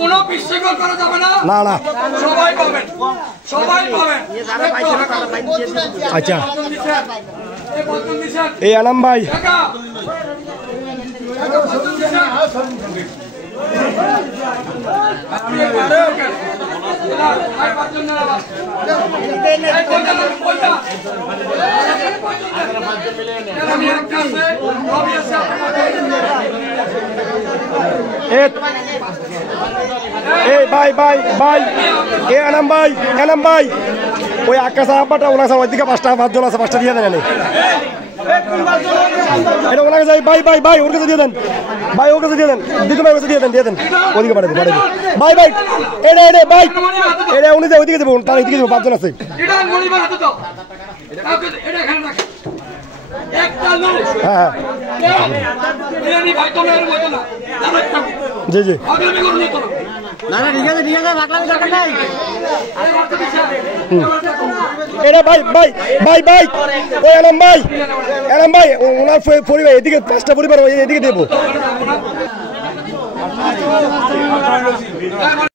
কোনো বিশৃঙ্খল করা যাবে না। না না, সবাই পাবেন, সবাই পাবেন। আচ্ছা, এই আনাম ভাই এই ভাই ভাই ভাই এ আনাম ভাই ওই আকাশ আব্বাটা ওনার ওইদিকে 5জন আছে, 5টা দিয়ে দেন। এটা ওনাকে যাই ভাই ভাই ভাই ওর কাছে দিয়ে দেন, ভাই ওর কাছে দিয়ে দেন, দিদি ভাই কাছে দিয়ে দেন ওদিকে পাঠাবেন ভাই ভাই এটা ভাই এটা উনি যে ওইদিকে দেবো, তার ওইদিকে দেবো, 5জন আছে। হ্যাঁ জি জি এটা ভাই ভাই ভাই ভাই ওই আনাম ভাই ওনার পরিবার এদিকে 5টা পরিবার এদিকে দেবো।